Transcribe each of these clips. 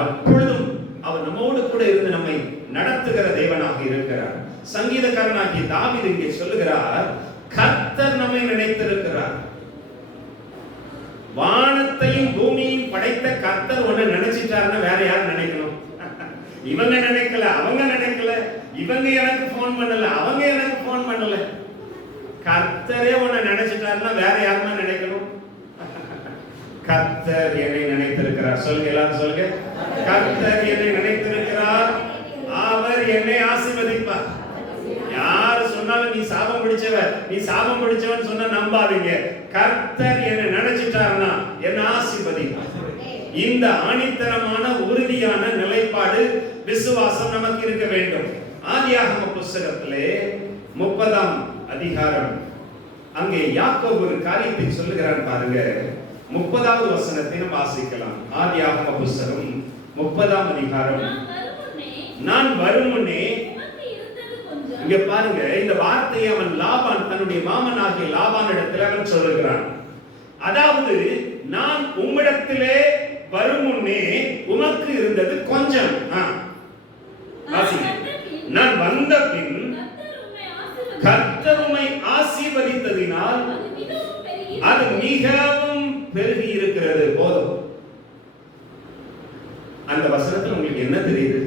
அப்பொழுதும் அவர் நம்மோடு கூட இருந்து நம்மை நடத்துகிற தேவனாக இருக்கிறார். சங்கீதக்காரனாகிய தாவீது இங்கே சொல்லுகிறார், கர்த்தர் நம்மை நினைத்திருக்கிறார். வானத்தையும் பூமியையும் படைத்த கர்த்தர் ஒண்ணு நினைச்சிட்டாருன்னா வேற யார் நினைக்கணும்? இவங்க நினைக்கல, அவங்க நினைக்கல, இவங்க எனக்கு போன் பண்ணல, அவங்க எனக்கு போன் பண்ணல. கர்த்தரே ஒண்ணு நினைச்சிட்டாருன்னா வேற யாருமா நினைக்கணும்? கர்த்தர் என்னை நினைத்திருக்கிறார். சொல்லுங்க, எல்லாரும் சொல்லுங்க. கர்த்தர் என்னை நினைத்திருக்கிறார், அவர் என்னை ஆசீர்வதிப்பார். யாரு சொன்னாலும் நீ சாபம் பிடிச்சவன், நீ சாபம் பிடிச்சவன் சொன்னா நம்பாதீங்க. கர்த்தர் என்னை நினைச்சிட்டாருன்னா என்ன ஆசீர்வதிப்பார். இந்த ஆணித்தரமான உறுதியான நிலைப்பாடு விசுவாசம் நமக்கு இருக்க வேண்டும். ஆதியாகம புத்தகத்திலே 30ஆம் அதிகாரம் அங்கே யாக்கோபு ஒரு காரியத்தை சொல்லுகிறான் பாருங்க. 30வது வசனத்தை நாம் வாசிக்கலாம். ஆதியாகம புத்தகம் 30ஆம் அதிகாரம். நான் வரும் முன்னே, இங்க பாருங்க, இந்த வார்த்தையை அவன் லாபான், தன்னுடைய மாமனாகிய லாபான் இடத்துல அவன் சொல்லுகிறான். அதாவது நான் உம்மிடத்திலே வரும் முன்னே உமக்கு இருந்தது கொஞ்சம். நான் வந்த பின் கர்த்தர் உம்மை ஆசீர்வதித்ததினால் அது மிகவும் பெருகி இருக்கிறது. போதும். அந்த வசனத்தில் உங்களுக்கு என்ன தெரியுது?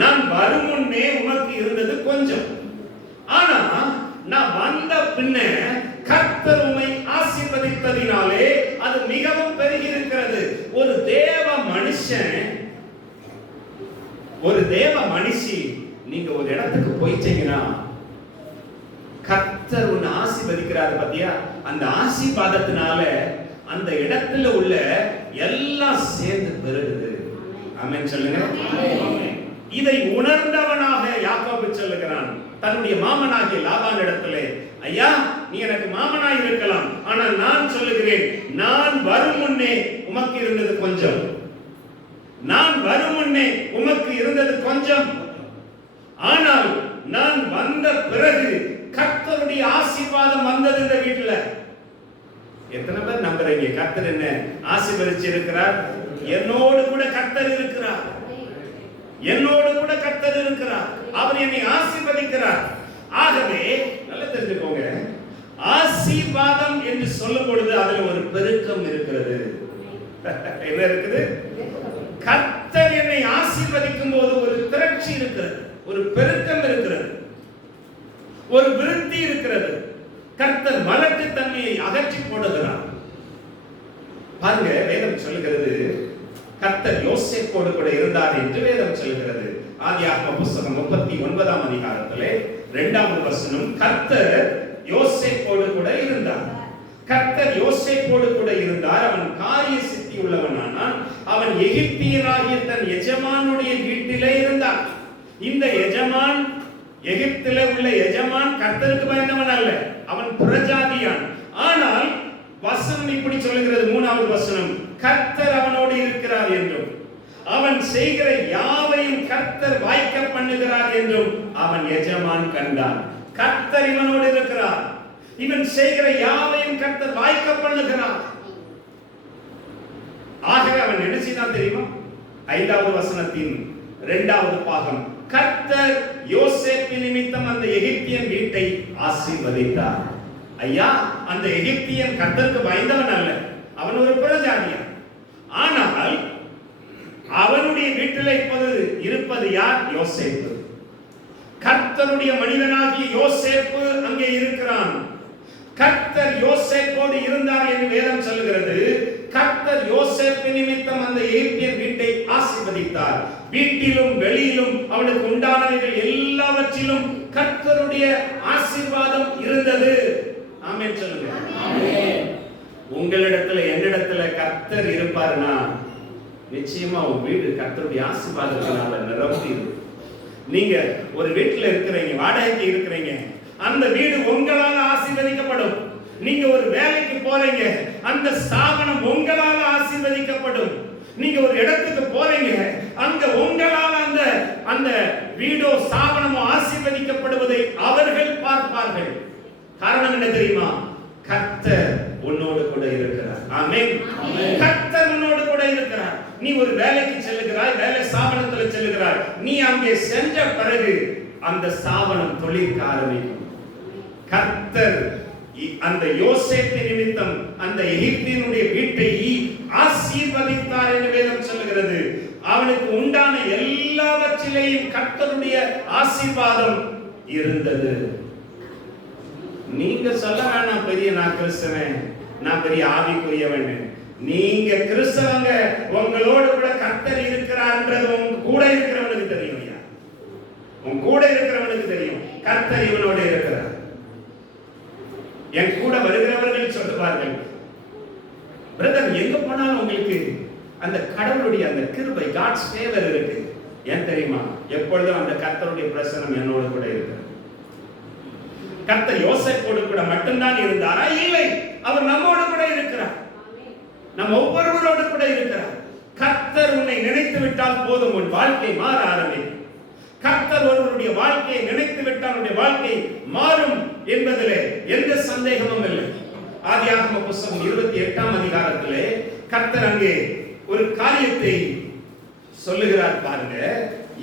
நான் வரும் முன்னே உமக்கு இருந்தது கொஞ்சம், ஆனா நான் வந்த பின்ன கர்த்தர் உம்மை ஆசீர்வதித்ததினாலே அது மிகவும் பெருகி இருக்கிறது. ஒரு தேவ மனுஷன், ஒரு தேவ மனுஷி, நீங்க ஒரு இடத்துக்கு போயிட்டீங்கன்னா கர்த்தர் உன்னை ஆசீர்வதிக்கிறார் பாத்தியா? அந்த ஆசீர்வாதத்தினால அந்த இடத்துல உள்ள எல்லாம் சேர்ந்து பெருகுது. ஆமென் சொல்லுங்க. இதை உணர்ந்தவனாக யாக்கோபு சொல்லுகிறான் தன்னுடைய மாமனாகிய லாபான் இடத்திலே, ஐயா நீ எனக்கு மாமனாய் இருக்கலாம், ஆனால் நான் சொல்லுகிறேன், நான் வரும் முன்னே உமக்கு இருந்தது கொஞ்சம். நான் வரும் முன்னே உமக்கு இருந்தது கொஞ்சம், ஆனால் நான் வந்த பிறகு கர்த்தருடைய ஆசீர்வாதம் வந்தது இந்த வீட்டுல. எத்தனை பேர் நம்புறீங்க கர்த்தர் என்ன ஆசீர்வதிச்சு இருக்கிறார்? என்னோடு கூட கர்த்தர் இருக்கிறார், என்னோடு கூட கர்த்தர் இருக்கிறார், அவர் என்னை ஆசீர்வதிக்கிறார். ஆகவே நல்லா தெரிஞ்சுக்கோங்க, ஆசீர்வாதம் என்று சொல்லும் பொழுது அதுல ஒரு பெருக்கம் இருக்கிறது. என்ன இருக்குது? கர்த்தர் என்னை ஆசீர்வதிக்கும் போது ஒரு திரட்சி இருக்கிறது, ஒரு பெருக்கம் இருக்கிறது, ஒரு விருத்தி இருக்கிறது. கர்த்தர் மலட்டு தன்மையை அகற்றி போடுகிறார். பாருங்க, வேதம் சொல்லுகிறது கர்த்தர் யோசேப்போடு கூட இருந்தார் என்று வேதம் சொல்லுகிறது. ஆதியாகம புத்தகம் 39ஆம் அதிகாரத்திலே 2வது வசனம், கர்த்தர் யோசேப்போடு கூட இருந்தார். கர்த்தர் யோசேப்போடு கூட இருந்தார், அவன் காரிய சித்தி உள்ளவனானான், அவன் எகிப்தியனாகிய தன் எஜமானுடைய வீட்டிலே இருந்தான். இந்த எஜமான், எகிப்திலே உள்ள எஜமான் கர்த்தருக்கு பயந்தவன் அல்ல, அவன் புறஜாதியான். ஆனால் வசனம் இப்படி சொல்லுகிறது, 3வது வசனம், கர்த்தர் அவனோடு இருக்கிறார் என்றும் அவன் செய்கிற யாவையும் கர்த்தர் வாய்க்க பண்ணுகிறார் என்றும் அவன் எஜமான் கண்டான். கர்த்தர் இவனோடு இருக்கிறார், இவன் செய்கிற யாவையும் கர்த்தர் வாய்க்க பண்ணுகிறார். ஆகவே அவன் என்ன செய்தான் தெரியுமா? 5வது வசனத்தின் 2வது பாகம், கர்த்தர் யோசேப்பின் நிமித்தம் அந்த எகிப்தியன் வீட்டை ஆசீர்வதித்தார். ஐயா, அந்த எகிப்தியன் கர்த்தருக்கு பயந்தவன் அல்ல, அவன் ஒரு புறஜாதியான். ஆனால் அவனுடைய வீட்டில் இப்போது இருப்பது யார்? யோசேப்பு. கர்த்தருடைய மனிதனாகிய யோசேப்பு அங்கே இருக்கிறான். கர்த்தர் யோசேப்போடு இருந்தார் என்று வேதம் சொல்லுகிறது. கர்த்தர் யோசேப்பு நிமித்தம் அந்த எகிப்தியன் வீட்டை ஆசீர்வதித்தார். வீட்டிலும் வெளியிலும் அவனுக்கு உண்டானவைகள் எல்லாவற்றிலும் கர்த்தருடைய ஆசீர்வாதம் இருந்தது. ஆமென் சொல்லுங்க. உங்களிடத்துல என்னிடத்துல கர்த்தர் இருப்பாருன்னா நிச்சயமா உங்க வீடு கர்த்தருடைய ஆசீர்வாதத்தினால நிரம்பி இருக்கும். நீங்க ஒரு வீட்டுல இருக்கிறீங்க, வாடகைக்கு இருக்கிறீங்க, அந்த வீடு உங்களால ஆசீர்வதிக்கப்படும். நீங்க ஒரு வேலைக்கு போறீங்க, அந்த ஸ்தாபனம் உங்களால ஆசீர்வதிக்கப்படும். நீங்க ஒரு இடத்துக்கு போறீங்க, அங்க உங்களால அந்த வீடோ ஸ்தாபனமோ ஆசீர்வதிக்கப்படுவதை அவர்கள் பார்ப்பார்கள். காரணம் என்ன தெரியுமா? கர்த்தர் உன்னோடு கூட இருக்கிறார். ஆமென். கர்த்தர் உன்னோடு கூட இருக்கிறார். நீ ஒரு வேலைக்கு செல்லுகிறாய், வேலை ஸ்தாபனத்தில் செல்லுகிறாய். நீ அங்கே சென்ற பிறகு அந்த ஸ்தாபனம் தொழிற்க ஆரம்பிக்கும். கர்த்தர் அந்த யோசேப்பு நிமித்தம் அந்த எகிப்தினுடைய வீட்டை ஆசீர்வதித்தார் என்று வேதம் சொல்லுகிறது. அவனுக்கு உண்டான எல்லாவற்றிலேயும் கர்த்தருடைய ஆசீர்வாதம் இருந்தது. நீங்க சொல்ல வேணாம் பெரிய நான் கிறிஸ்தவன், நான் பெரிய ஆவிக்குரியவன். நீங்க கிறிஸ்தவங்க, உங்களோடு கூட கர்த்தர் இருக்கிறார்ன்றது உங்க கூட இருக்கிறவனுக்கு தெரியும். உங்க கூட இருக்கிறவனுக்கு தெரியும் கர்த்தர் இவனோட இருக்கிறார். என் கூட வருகிறவர்கள் சொல்லுவார்கள், பிரதர் எங்க போனாலும் உங்களுக்கு அந்த கடவுளுடைய அந்த கிருபை, காட்ஸ் ஃபேவர் இருக்கு. ஏன் தெரியுமா? எப்பொழுதும் அந்த கர்த்தருடைய பிரசன்னம் என்னோட கூட இருக்கு. கர்த்தர் யோசேப்போடு கூட மட்டும்தான் இருந்தாரா? இல்லை, அவர் நம்மோடு கூட இருக்கிறார். நம்ம ஒவ்வொருவரோடு கூட இருக்கிறார். கர்த்தர் உன்னை நினைத்து விட்டால் போதும், உன் வாழ்க்கை மாற ஆரம்பிக்கும். கர்த்தர் ஒருவருடைய வாழ்க்கையை நினைத்து விட்டால் அவருடைய வாழ்க்கை மாறும் என்பதிலே எந்த சந்தேகமும் இல்லை. ஆதியாகம புத்தகம் 28ஆம் அதிகாரத்திலே கர்த்தர் அங்கே ஒரு காரியத்தை சொல்லுகிறார் பாருங்க.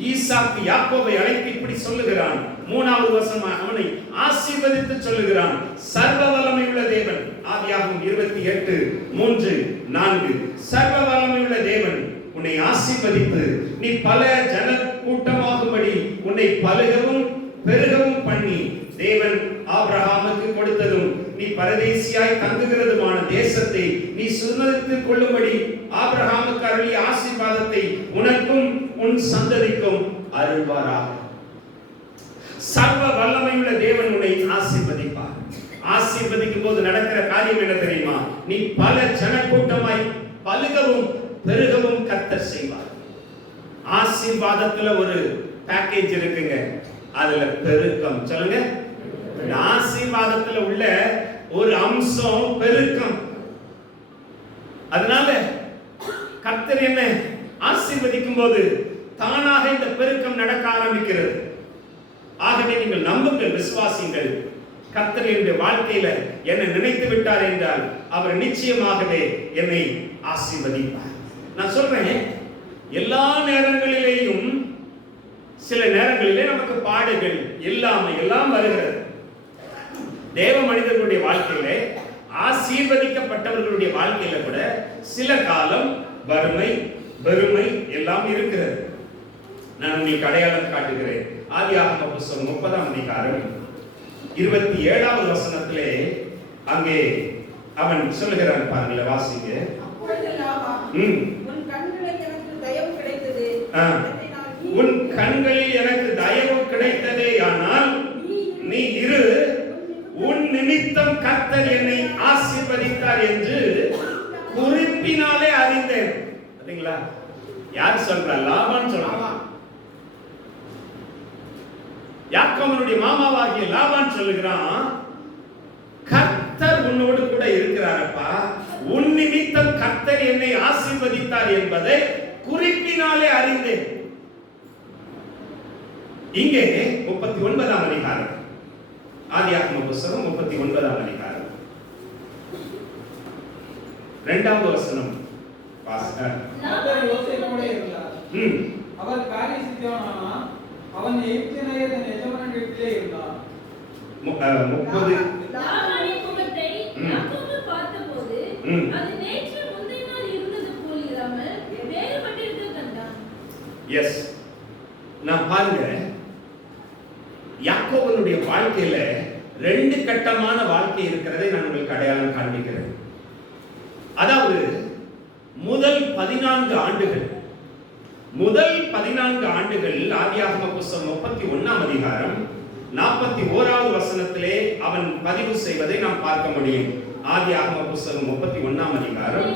ஈசாக்கு யாக்கோபை அழைத்து இப்படி சொல்லுகிறான். 3வது வசனம் அவனை ஆசீர்வதித்து சொல்லுகிறான். சர்வ வல்லமையுள்ள தேவன், ஆதியாகமம் 28:3-4, சர்வ வல்லமையுள்ள தேவன் உன்னை ஆசீர்வதித்து நீ பல ஜன கூட்டமாகும்படி உன்னை பலுகவும் பெருகவும் பண்ணி தேவன் ஆபிரகாமுக்கு கொடுத்ததும் நீ பரதேசியாய் தங்குகிறதுமான தேசத்தை நீ சுதந்தரித்துக் கொள்ளும்படி ஆபிரகாமுக்கு அருளிய ஆசீர்வாதத்தை உனக்கும் உன் சந்ததிக்கும் அருள்வாராக. சர்வ வல்லமையுள்ள தேவன் உன்னை ஆசீர்வதிப்பார். ஆசீர்வதிக்கும் போது நடக்கிற காரியம் என்ன தெரியுமா? நீ பல ஜனக்கூட்டமாய் பலுகவும் பெருகவும் கர்த்தர் செய்வார். ஆசீர்வாதத்துல ஒரு பேக்கேஜ் இருக்குங்க, அதுல பெருக்கம். சொல்லுங்க, ஆசீர்வாதத்துல உள்ள ஒரு அம்சம் பெருக்கம். அதனால கர்த்தர் என்ன ஆசீர்வதிக்கும் போது தானாக இந்த பெருக்கம் நடக்க ஆரம்பிக்கிறது. ஆகவே நீங்கள் நம்புங்கள், விசுவாசிங்கள். கர்த்தர் என்னுடைய வாழ்க்கையில என்னை நினைத்து விட்டார் என்றால் அவர் நிச்சயமாகவே என்னை ஆசீர்வதிப்பார். நான் சொல்றேன், எல்லா நேரங்களிலேயும் சில நேரங்களிலே நமக்கு பாடுகள் எல்லாம் வருகிறது. தேவ மனிதர்களுடைய வாழ்க்கையிலே, ஆசீர்வதிக்கப்பட்டவர்களுடைய வாழ்க்கையில கூட சில காலம் வறுமை, பெருமை எல்லாம் இருக்கிறது. நான் உங்களுக்கு அடையாளம் காட்டுகிறேன். ஆதியாகம புத்தகம் 30ஆம் அதிகாரம் 27வது வசனத்திலே அங்கே அவன் சொல்லுகிறான் பாருங்க, வாசிங்க. உன் கண்களில் எனக்கு தயவு கிடைத்ததே, ஆனால் நீ இரு, உன் நிமித்தம் கர்த்தர் என்னை ஆசீர்வதித்தார் என்று குறிப்பினாலே அறிந்தேன். பாத்தீங்களா? யார் சொல்றா? லாபான் சொல்றான். யாக்கோபனுடைய மாமாவாகிய லாபான் சொல்லுகிறான், கர்த்தர் உன்னோடு கூட இருக்கிறாரப்பா, உன் நிமித்தம் கர்த்தர் என்னை ஆசீர்வதித்தார் என்பதை குறிப்பினாலே அறிந்தேன். இங்கே 39ஆம் அதிகாரம், ஆதியாகம புத்தகம் 39ஆம் அதிகாரம் 2வது வசனம் வாசிங்க. யோசேப்போடு இருந்தார். அவர் காரிய சித்தியவனானான். அவன் எகிப்தியனாகிய தன் எஜமானன் வீட்டிலே இருந்தான். 30 லாபானின் முகத்தை யாக்கோபு பார்த்தபோது அது நேற்று முந்தைய நாள் இருந்தது போல் இராமல் வேறுபட்டிருக்க கண்டான். எஸ், நான் பாருங்க, யாக்கோபனுடைய வாழ்க்கையில 2 கட்டமான வாழ்க்கை இருக்கிறதை நான் உங்களுக்கு அடையாளம் காண்பிக்கிறேன். அதாவது முதல் 14 ஆண்டுகள் ஆதியாகம புத்தகம் 31ஆம் அதிகாரம் 41வது வசனத்திலே அவன் பதிவு செய்வதை நாம் பார்க்க முடியும். ஆதியாகம புத்தகம் 31ஆம் அதிகாரம்,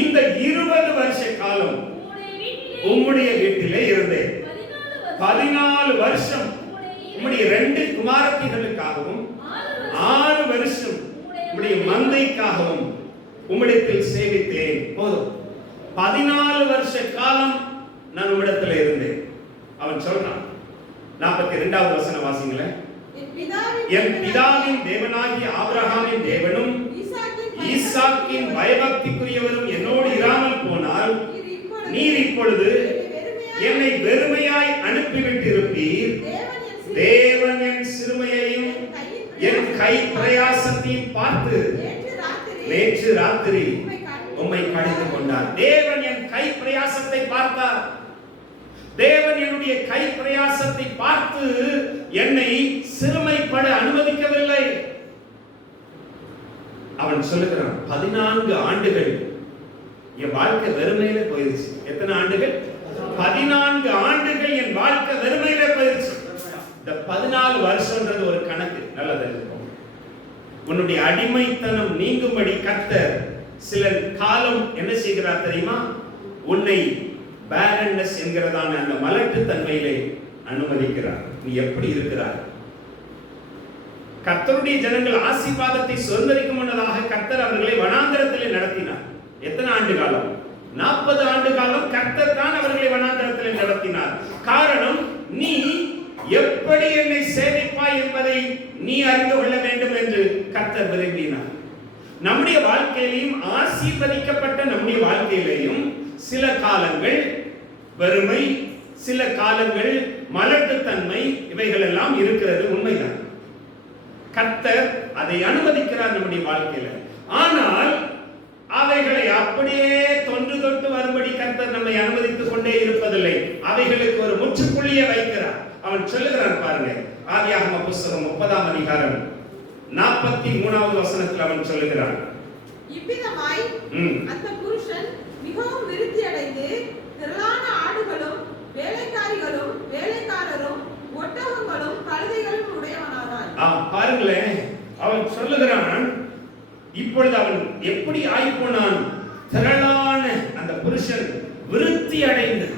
இந்த 20 வருஷ காலம் உம்முடைய வீட்டிலே இருந்தேன். 14 வருஷம் உம்முடைய 2 குமாரத்திகளுக்காகவும் 6 வருஷம் உம்முடைய மந்தைக்காகவும் உம்மிடத்தில் சேவித்தேன். போதும், 14 வருஷ காலம் நான் உம்மிடத்தில் இருந்தேன். அவன் சொல்றான். 42வது வசனம் வாசிங்களேன். என் பிதாவின் தேவனாகிய ஆபிரகாமின் தேவனும் ஈசாக்கின் பயபக்திக்குரியவரும் என்னோடு இராமல் போனால் நீர் இப்பொழுது என்னை வெறுமையாய் அனுப்பிவிட்டிருப்பீர். தேவன் என் சிறுமையையும் என் கை பிரயாசத்தையும் பார்த்து நேற்று ராத்திரி உம்மை கடிந்து கொண்டார். தேவன் என் கை பிரயாசத்தை பார்த்தார். தேவன் என்னுடைய கை பிரயாசத்தை பார்த்து என்னை சிறுமைப்பட அனுமதிக்கவில்லை. அவன் சொல்லுகிறான், 14 ஆண்டுகள் என் வாழ்க்கை வெறுமையில போயிருச்சு. எத்தனை ஆண்டுகள்? 14 ஆண்டுகள் என் வாழ்க்கை வெறுமையில போயிருச்சு. இந்த 14 வருஷம்ன்றது ஒரு கணக்கு, நல்லது இருக்கும். உன்னுடைய அடிமைத்தனம் நீங்கும்படி கர்த்தர் சில காலம் என்ன செய்கிறார் தெரியுமா? உன்னை barrenness என்கிறதான அந்த மலட்டு தன்மையிலே அனுமதிக்கிறார். நீ எப்படி இருக்கிறாய்? கர்த்தருடைய ஜனங்கள் ஆசீர்வாதத்தை சுதந்தரிக்கும் முன்னதாக கர்த்தர் அவர்களை வனாந்தரத்திலே நடத்தினார். எத்தனை ஆண்டு காலம்? 40 ஆண்டு காலம் கர்த்தர் தான் அவர்களை வனாந்தரத்திலே நடத்தினார். காரணம், நீ எப்படி என்னை சேவிப்பாய் என்பதை நீ அறிந்து கொள்ள வேண்டும் என்று கர்த்தர் விரும்பினார். நம்முடைய வாழ்க்கையிலும் ஆசீர்வதிக்கப்பட்ட நம்முடைய வாழ்க்கையிலேயும் சில காலங்கள் வறுமை, சில காலங்கள் மலட்டுத்தன்மை, இவைகள் எல்லாம் இருக்கிறது, உண்மைதான். கர்த்தர் அதை அனுமதிக்கிறார் நம்முடைய வாழ்க்கையில. ஆனால் அவைகளை அப்படியே தொன்று தொட்டு வரும்படி கர்த்தர் நம்மை அனுமதித்துக் கொண்டே இருப்பதில்லை. அவைகளுக்கு ஒரு முற்றுப்புள்ளியை வைக்கிறார். அவன் சொல்லுகிறான் பாருங்க, ஆதியாகம புத்தகம் 30ஆம் அதிகாரம் 43வது வசனத்தில் அவன் சொல்லுகிறான், இவ்விதமாய் அந்த புருஷன் மிகவும் விருத்தி அடைந்து திரளான ஆடுகளும் வேலைக்காரிகளும் வேலைக்காரரும் ஒட்டகங்களும் கழுதைகளும் உடையவனானான். பாருங்களேன், அவன் சொல்லுகிறான், இப்பொழுது அவன் எப்படி ஆயிப்போனான்? திரளான அந்த புருஷன் விருத்தி அடைந்து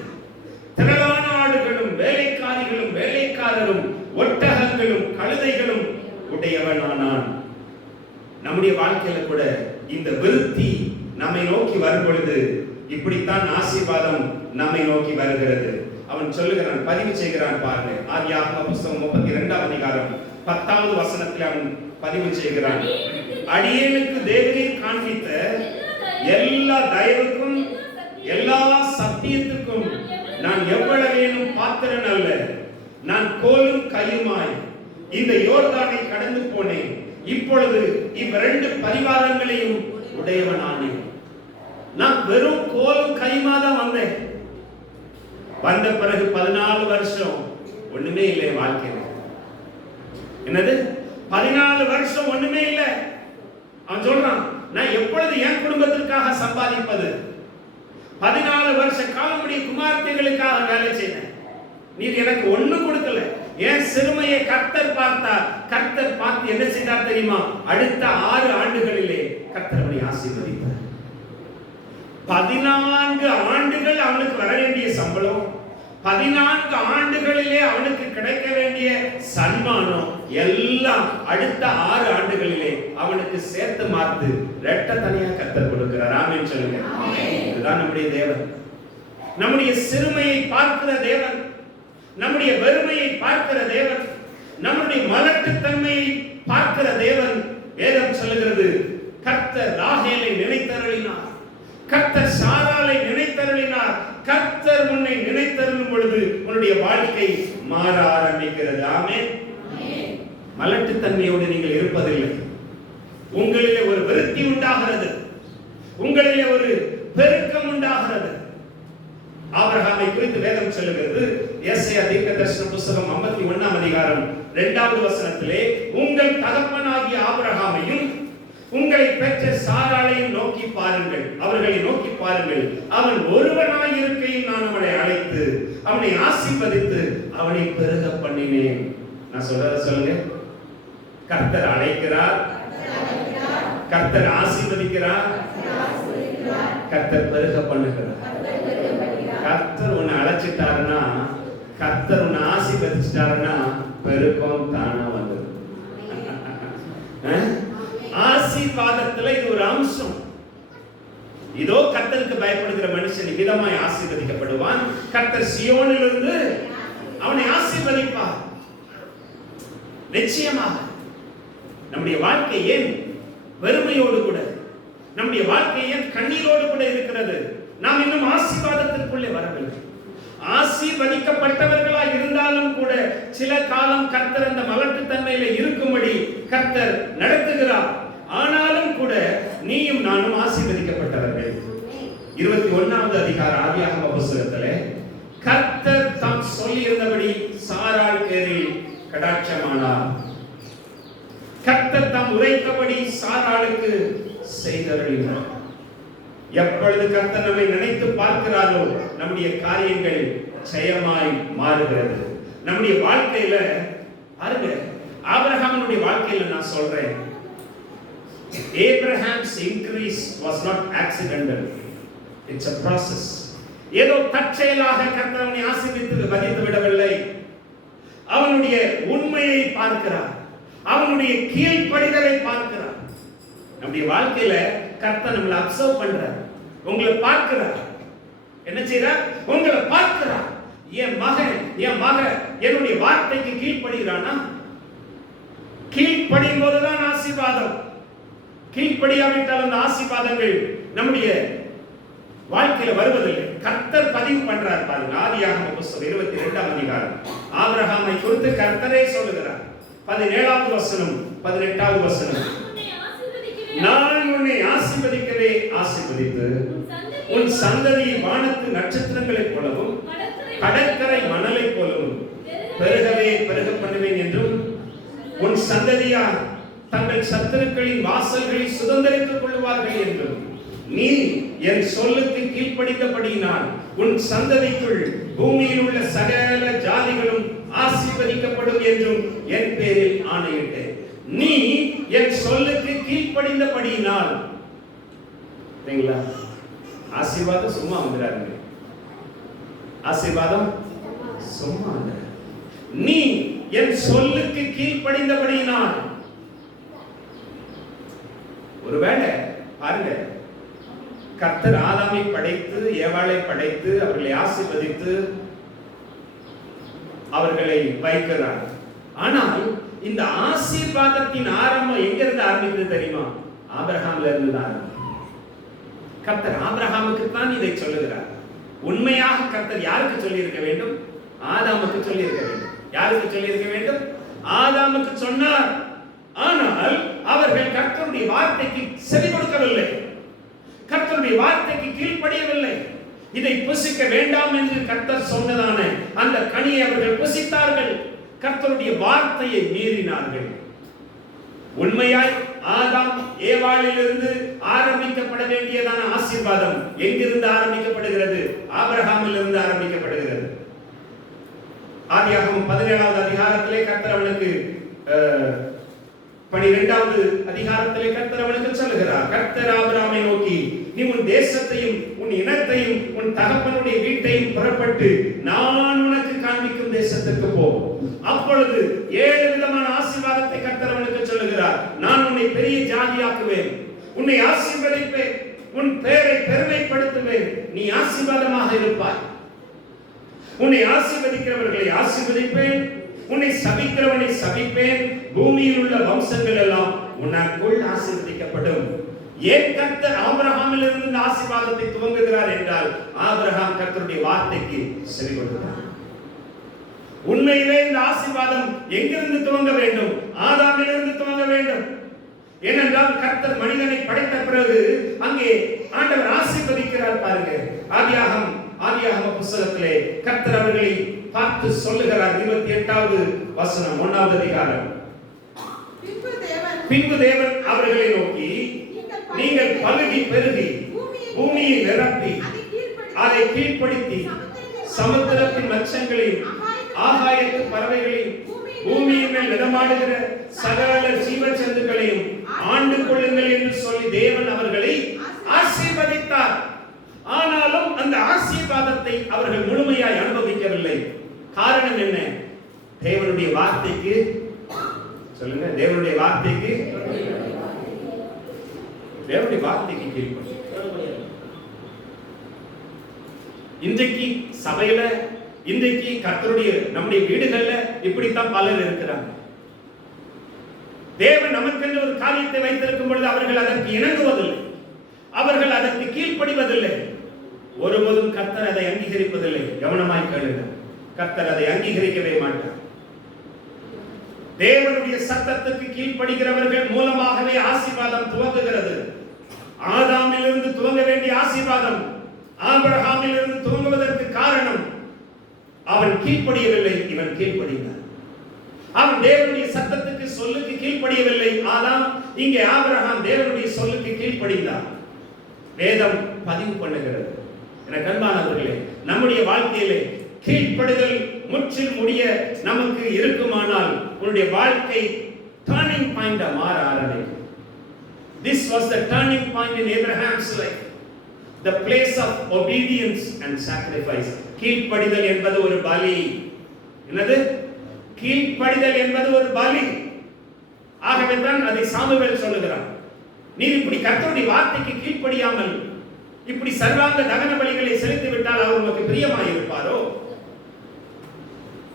திரளான ஆடுகளும் வேலைக்காரிகளும் வேலைக்காரரும் ஒட்டகங்களும் கழுதைகளும் உடையவனானான். நம்முடைய வாழ்க்கையில கூட இந்த விருத்தி நம்மை நோக்கி வரும் பொழுது இப்படித்தான் ஆசீர்வாதம் நம்மை நோக்கி வருகிறது. அவன் சொல்லுகிறான், பதிவு செய்கிறான் பாருங்க. ஆதியாகம புத்தகம் 32ஆம் அதிகாரம் 10வது வசனத்தில் அவன் பதிவு செய்கிறான், அடியேனுக்கு தேவரீர் காண்பித்த எல்லா தயவுக்கும் எல்லா சத்தியத்துக்கும் நான் எவ்வளவேனும் பாத்திரன் அல்ல. நான் கோலும் கையுமாய் இந்த யோர்தானை கடந்து போனேன். இப்பொழுது இவ்விரண்டு பரிவாரங்களையும் உடையவனானேன். நான் வெறும் கோலும் கையுமா தான் வந்தேன். வந்த பிறகு 14 வருஷம் ஒண்ணுமே இல்லை வாழ்க்கையில. என்னது 14 வருஷம் ஒண்ணுமே இல்லை. அவன் சொல்றான், நான் எப்பொழுது என் குடும்பத்திற்காக சம்பாதிப்பது? 14 வருஷ காலம் உடைய குமார்த்திகளுக்காக வேலை செய்தேன். நீர் எனக்கு ஒண்ணும் கொடுக்கல. என் சிறுமையை கர்த்தர் பார்த்தார். கர்த்தர் பார்த்து என்ன செய்தார் தெரியுமா? அடுத்த 6 ஆண்டுகளிலே கர்த்தர் அவனை ஆசீர்வதித்தார். 14 ஆண்டுகள் அவனுக்கு வர வேண்டிய சம்பளம், 14 ஆண்டுகளிலே அவனுக்கு கிடைக்க வேண்டிய சன்மானம் எல்லாம் அடுத்த 6 ஆண்டுகளிலே அவனுக்கு சேர்த்து மாத்து ரெட்ட தனியா கர்த்தர் கொடுக்கிறார். ஆமென் சொல்லுங்க. இதுதான் நம்முடைய தேவன். நம்முடைய சிறுமையை பார்க்கிற தேவன், நம்முடைய வெறுமையை பார்க்கிற தேவன், நம்முடைய மலட்டுத்தன்மையை பார்க்கிற தேவன். வேதம் சொல்லுகிறது, கர்த்தர் ராகேலை நினைத்தருளினார், கர்த்தர் சாராளை நினைத்தருளினார். கர்த்தர் உன்னை நினைத்தருளும் பொழுது உன்னுடைய வாழ்க்கை மாற ஆரம்பிக்கிறது. ஆமென். மலட்டுத்தன்மையோடு நீங்கள் இருப்பதில்லை. உங்களிலே ஒரு விருத்தி உண்டாகிறது, உங்களிலே ஒரு பெருக்கம் உண்டாகிறது. ஆபிரகாமை குறித்து வேதம் சொல்லுகிறது. எசேயா தீர்க்கதரிசன புத்தகம் 51ஆம் அதிகாரம் 2வது வசனத்திலே, உங்கள் தகப்பனாகிய ஆபிரகாமையும் உங்களை பெற்ற சாராளையும் நோக்கி பாருங்கள், அவர்களை நோக்கி பாருங்கள். அவன் ஒருவனாய் இருக்கையில் நான் அவனை அழைத்து அவனை ஆசீர்வதித்து அவனை பெருக பண்ணினேன். நான் சொல்றத சொல்லுங்க. கர்த்தர் அழைக்கிறார், கர்த்தர் ஆசீர்வதிக்கிறார், கர்த்தர் பெருக பண்ணுகிறார். கர்த்தர் உன்னை அழைச்சிட்டாருன்னா, கர்த்தர் உன்னை ஆசீர்வதிச்சிட்டாருன்னா பெருக்கம் தானா வந்தது. ஆசீர்வாதத்துல இது ஒரு அம்சம். இதோ கர்த்தருக்கு பயப்படுகிற மனுஷன் விதமாய் ஆசீர்வதிக்கப்படுவான். கர்த்தர் சியோனிலிருந்து அவனை ஆசீர்வதிப்பார். நிச்சயமாக நம்முடைய வாழ்க்கை ஏன் வெறுமையோடு கூட நம்முடைய வாழ்க்கையை கண்ணீரோடு கூட இருக்கிறது. நாம் இன்னும் ஆசீர்வாதத்திற்குள்ளே வரவில்லை. ஆசீர்வதிக்கப்பட்டவர்களா இருந்தாலும் கூட சில காலம் கர்த்தர் அந்த மலட்டுத்தன்மையில இருக்கும்படி கர்த்தர் நடத்துகிறார். ஆனாலும் கூட நீயும் நானும் ஆசீர்வதிக்கப்பட்டவர்கள். 21வது அதிகாரம் ஆதியாகம புத்தகத்திலே கர்த்தர் தாம் சொல்லி இருந்தபடி சாராள் பேரில் கடாட்சமானார். கர்த்தர் தாம் உரைத்தபடி சாராளுக்கு செய்தருளினார். எப்பொழுது கர்த்தர் நம்மை நினைத்து பார்க்கிறாரோ நம்முடைய காரியங்கள் ஜெயமாய் மாறுகிறது. நம்முடைய வாழ்க்கையில பாருங்க, ஆபிரகாமுடைய வாழ்க்கையில நான் சொல்றேன், Abraham's increase was not accidental. It's a process. ஏதோ தற்செயலாக கர்த்தர் அவனை ஆசீர்வதித்து வதித்து விடவில்லை. அவனுடைய உண்மையை பார்க்கிறார், அவனுடைய கீழ்ப்படிதலை பார்க்கிறார். நம்முடைய வாழ்க்கையில கர்த்தர் நம்மளை அப்சர்வ் பண்றார், உங்களை பார்க்கிறார். என்ன செய்றார்? உங்களை பார்க்கிறார். என் மகன் என் மக என்னுடைய வார்த்தைக்கு கீழ்ப்படுகிறானா? கீழ்ப்படியும் போதுதான் ஆசீர்வாதம். கீழ்ப்படியாவிட்டால் அந்த ஆசீர்வாதங்கள் நம்முடைய வாழ்க்கையில வருவதில்லை. கர்த்தர் பதிவு பண்றார் பாருங்க. ஆதியாகம புத்தகம் 22ஆம் அதிகாரம் ஆபிரகாமை குறித்து கர்த்தரே சொல்லுகிறார். 17வது வசனம் 18வது வசனம், நான் உன்னை ஆசீர்வதிக்கவே ஆசீர்வதித்து உன் சந்ததியை வானத்து நட்சத்திரங்களைப் போலவும் கடற்கரை மணலைப் போலவும் பெருகவே பெருக பண்ணுவேன் என்றும் உன் சந்ததியார் தங்கள் சத்துருக்களின் வாசல்களை சுதந்திரித்துக் கொள்வார்கள் என்றும் நீ என் சொல்லுக்கு கீழ்ப்படிந்தபடியினால் உன் சந்ததிக்குள் பூமியில் உள்ள சகல ஜாதிகளும் ஆசீர்வதிக்கப்படும் என்றும் என் பேரில் ஆணையிட்டேன். நீ என் சொல்லுக்கு கீழ்ப்படிந்தபடியினால். ஆசீர்வாதம் சும்மா வந்துடாருங்க. ஆசீர்வாதம் சும்மா வந்துடாரு. நீ என் சொல்லுக்கு கீழ்ப்படிந்தபடியினால். ஒருவேளை பாருங்க, கர்த்தர் ஆதாமை படைத்து ஏவாளை படைத்து அவர்களை ஆசீர்வதித்து அவர்களை வைக்கிறார். ஆனால் இந்த ஆசீர்வாதத்தின் ஆரம்பம் எங்க இருந்து ஆரம்பிக்கிறது தெரியுமா? ஆபிரகாம்ல இருந்து தான். கர்த்தர் ஆபிரகாமுக்கு தான் இதை சொல்லுகிறார். உண்மையாக கர்த்தர் யாருக்கு சொல்லி இருக்க வேண்டும்? ஆதாமுக்கு சொல்லி இருக்க வேண்டும். யாருக்கு சொல்லி இருக்க வேண்டும்? ஆதாமுக்கு சொன்னார். ஆனால் அவர்கள் கர்த்தருடைய வார்த்தைக்கு செவி கொடுக்கவில்லை, கர்த்தருடைய வார்த்தைக்கு கீழ்ப்படியவில்லை. இதை புசிக்க வேண்டாம் என்று கர்த்தர் சொன்னதான அந்த கனியை அவர்கள் புசித்தார்கள், கர்த்தருடைய வார்த்தையை மீறினார்கள். உண்மையாய் ஆதாம் ஏவாளிலிருந்து ஆரம்பிக்கப்பட வேண்டியதான ஆசீர்வாதம் எங்கிருந்து ஆரம்பிக்கப்படுகிறது? ஆபிரகாமிலிருந்து ஆரம்பிக்கப்படுகிறது. ஆதியாகமம் 17வது அதிகாரத்திலே கர்த்தர் அவனுக்கு 12வது அதிகாரத்திலே கர்த்தர் அவனுக்கு சொல்லுகிறார். கர்த்தர் ஆபிரகாமை நோக்கி, நீ உன் தேசத்தையும் உன் இனத்தையும் உன் தகப்பனுடைய வீட்டையும் புறப்பட்டு நான் உனக்கு காண்பிக்கும் தேசத்துக்கு போ. அப்பொழுது 7 விதமான ஆசீர்வாதத்தை கர்த்தர் அவனுக்கு சொல்லுகிறார். நான் உன்னை பெரிய ஜாதியாக்குவேன், உன்னை ஆசீர்வதிப்பேன், உன் பெயரை பெருமைப்படுத்துவேன், நீ ஆசீர்வாதமாக இருப்பாய். உன்னை ஆசீர்வதிக்கிறவர்களை ஆசீர்வதிப்பேன், உன்னை சபிக்கிறவனை சபிப்பேன், பூமியில் உள்ள வம்சங்கள் எல்லாம் உனக்குள் ஆசீர்வதிக்கப்படும். ஏன் கர்த்தர் ஆபிரகாமில் இருந்து ஆசீர்வாதத்தை துவங்குகிறார் என்றால் ஆபிரகாம் கர்த்தருடைய வார்த்தைக்கு செவி கொடுத்தார். உண்மையிலே இந்த ஆசீர்வாதம் எங்கிருந்து துவங்க வேண்டும்? ஆதாமிலிருந்து துவங்க வேண்டும். ஏனென்றால் கர்த்தர் மனிதனை படைத்த பிறகு அங்கே ஆண்டவர் ஆசீர்வதிக்கிறார். பாருங்க, ஆதியாகம புத்தகத்திலே கர்த்தர் அவர்களை பார்த்து சொல்லுகிறார். 28வது வசனம் 1வது அதிகாரம். பின்பு தேவன் அவர்களை நோக்கி, நீங்கள் பலுகி பெருகி பூமியை நிரப்பி அதை கீழ்ப்படுத்தி சமுத்திரத்தின் மச்சங்களையும் ஆகாயத்து பறவைகளையும் பூமியின் மேல் நடமாடுகிற சகல ஜீவ ஜந்துக்களையும் ஆண்டு கொள்ளுங்கள் என்று சொல்லி தேவன் அவர்களை ஆசீர்வதித்தார். ஆனாலும் அந்த ஆசீர்வாதத்தை அவர்கள் முழுமையாய் அனுபவிக்கவில்லை. காரணம் என்ன? தேவனுடைய வார்த்தைக்கு சொல்லுங்க, தேவனுடைய வார்த்தைக்கு கீழ்ப்படி. இன்றைக்கு சபையில, இன்றைக்கு கர்த்தருடைய நம்முடைய வீடுகள்ல இப்படித்தான் பலர் இருக்கிறாங்க. தேவன் நமக்கென்று ஒரு காரியத்தை வைத்திருக்கும் பொழுது அவர்கள் அதற்கு இணங்குவதில்லை. அவர்கள் அதற்கு கீழ்ப்படிவதில்லை. ஒருபோதும் கர்த்தர் அதை அங்கீகரிப்பதில்லை. கவனமாய் கேளுங்க, கர்த்தர் அதை அங்கீகரிக்கவே மாட்டார். தேவனுடைய சத்தத்துக்கு கீழ்ப்படுகிறவர்கள் மூலமாகவே ஆசீர்வாதம் துவங்குகிறது. ஆதாமிலிருந்து துவங்க வேண்டிய ஆசீர்வாதம் ஆபிரகாமிலிருந்து துவங்குவதற்கு காரணம் அவன் கீழ்ப்படியவில்லை, இவன் கீழ்ப்படினான். அவன் தேவனுடைய சத்தத்துக்கு சொல்லுக்கு கீழ்ப்படியவில்லை. ஆதாம், இங்கே ஆபிரகாம் தேவனுடைய சொல்லுக்கு கீழ்ப்படிந்தான். வேதம் பதிவு பண்ணுகிறது. என கண்பானவர்களே, நம்முடைய வாழ்க்கையிலே கீழ்ப்படுதல் முற்றில் முடிய நமக்கு இருக்குமானால் உன்னுடைய வாழ்க்கை டர்னிங் பாயிண்ட் மாற ஆரம்பிக்கும். This was the turning point in Abraham's life, the place of obedience and sacrifice. கீழ்ப்படிதல் என்பது ஒரு பலி. என்னது? கீழ்ப்படிதல் என்பது ஒரு பலி. ஆகவே தான் அதை சாமுவேல் சொல்லுகிறான். நீ இப்படி கர்த்தருடைய வார்த்தைக்கு கீழ்ப்படியாமல் இப்படி சர்வாங்க தகன பலிகளை செலுத்தி விட்டால் அவர் உமக்கு பிரியமாய் இருப்பாரோ?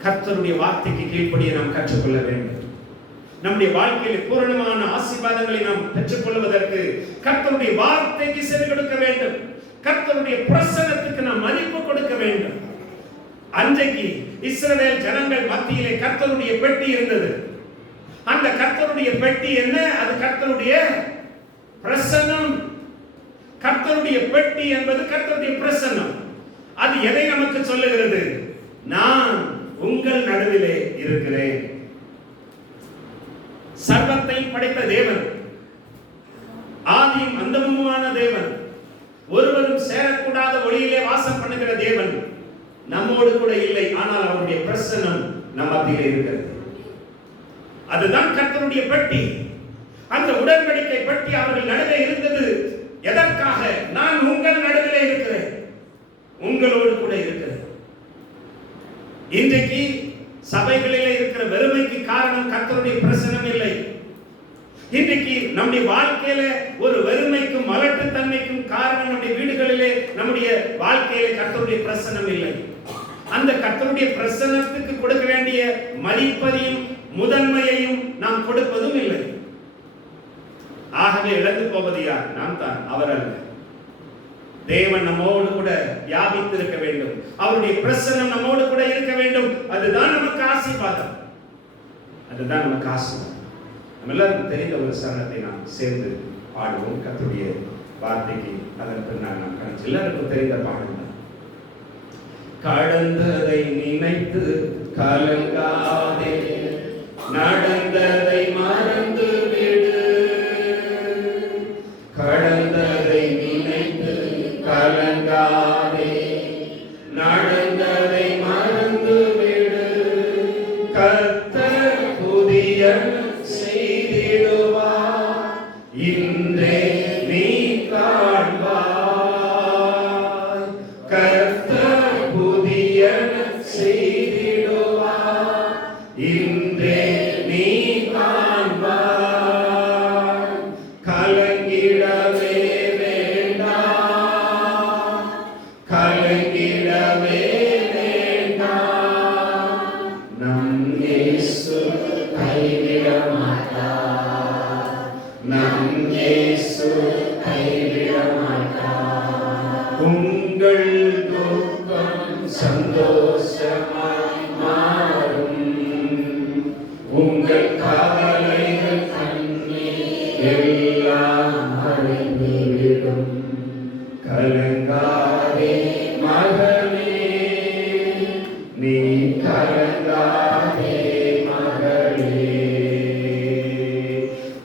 கர்த்தருடைய வார்த்தைக்கு கீழ்ப்படிய நாம் கற்றுக்கொள்ள வேண்டும். நம்முடைய வாழ்க்கையில் பூரணமான ஆசீர்வாதங்களை நாம் பெற்றுக்கொள்வதற்கு கர்த்தருடைய வார்த்தைக்கு செவி கொடுக்க வேண்டும். கர்த்தருடைய பிரசன்னத்துக்கு நாம் மதிப்பு கொடுக்க வேண்டும். அன்றைக்கு இஸ்ரவேல் ஜனங்கள் மத்தியிலே கர்த்தருடைய பெட்டி இருந்தது. அந்த கர்த்தருடைய பெட்டி என்ன? அது கர்த்தருடைய பிரசன்னம். கர்த்தருடைய பெட்டி என்பது கர்த்தருடைய பிரசன்னம். அது எதை நமக்கு சொல்லுகிறது? நான் உங்கள் நடுவிலே இருக்கிறேன். சர்வத்தை படைத்த தேவன், ஆதியும் அந்தமுமான தேவன், ஒருவரும் சேரக்கூடாத ஒளியிலே வாசம் பண்ணுகிற தேவன் நம்மோடு கூட இல்லை. ஆனால் அவருடைய பிரசன்னம் நம் மத்தியிலே இருக்கிறது. அதுதான் கர்த்தருடைய பெட்டி. அந்த உடன்படிக்கை பெட்டி அவர்கள் நடுவே இருந்தது. எதற்காக? நான் உங்கள் நடுவிலே இருக்கிறேன், உங்களோடு கூட இருக்கிறேன். இன்றைக்கு சபைகளிலே இருக்கிற வெறுமைக்கு காரணம் கர்த்தருடைய பிரசன்னம் இல்லை. இன்றைக்கு நம்முடைய வாழ்க்கையில ஒரு வெறுமைக்கும் மலட்டு தன்மைக்கும் காரணம் நம்முடைய வீடுகளிலே, நம்முடைய வாழ்க்கையிலே கர்த்தருடைய பிரசன்னம் இல்லை. அந்த கர்த்தருடைய பிரசன்னத்துக்கு கொடுக்க வேண்டிய மதிப்பையும் முதன்மையையும் நாம் கொடுப்பதும் இல்லை. ஆகவே இழந்து போவது யார்? நாம் தான், அவர் அல்ல. தேவன் நம்மோடு கூட வியாபித்து இருக்க வேண்டும். அவருடைய பிரசன்னம் நம்மோடு கூட இருக்க வேண்டும். அதுதான் நமக்கு ஆசீர்வாதம். அதுதான் நமக்கு ஆசீர்வாதம். நம்ம எல்லாருக்கும் தெரிந்த ஒரு சரணத்தை நாம் சேர்ந்து பாடுவோம். கர்த்தருடைய வார்த்தைக்கு அதன் பின்னால் நாம் கணக்கு எல்லாருக்கும் தெரிந்த பாடல் தான். கடந்ததை நினைத்து கலங்காதே, நடந்ததை மறந்து விடு. கடந்ததை நினைத்து கலங்காதே, நடந்ததை மறந்து விடு. கர்த்தர் புதிய செய்திடுவார், இன்றே நீ காண்பாய். கர்த்தர் புதிய செய்திடுவார், இன்றே நீ காண்பாய். கலங்கிடவே வேண்டாம், கலங்கிடவே வேண்டாம். நம் இயேசு கைவிட மாட்டார், நம் இயேசு கைவிட மாட்டார். உங்கள் துக்கம் சந்தோஷமாய் மாறும், உங்கள் கவலைகள் கண்ணீர் எல்லாம் மறைந்து விடும். கலங்காதே மகனே, நீ கலங்காதே மகளே.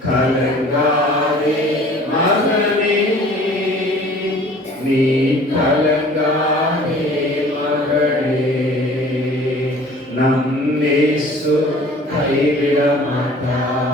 கலங்காதே மகனே, நீ கலங்காதே மகளே. நம் இயேசு கைவிட மாட்டார்.